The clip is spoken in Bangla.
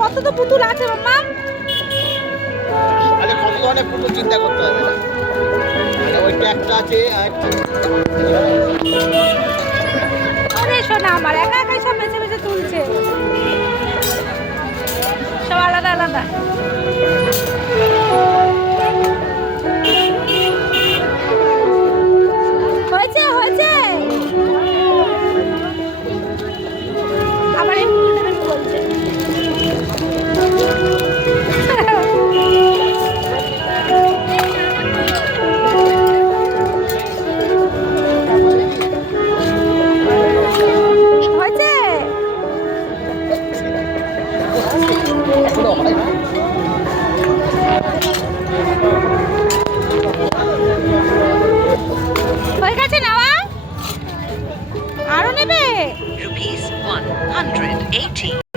কত তো পুতুল আছে মাম্মা? আরে কত ধরনের পুতুল চিন্তা করতে হবে না। ওই ট্যাগটা আছে আরে শোনা আমার একা একাই সব বেছে বেছে তুলছে, সব আলাদা আলাদা। হয়েছে হয়েছে, আবার এই ফুল দেবেন বলছে। হয়ে গেছে নেওয়া, আরো নেবে? Rupees 180.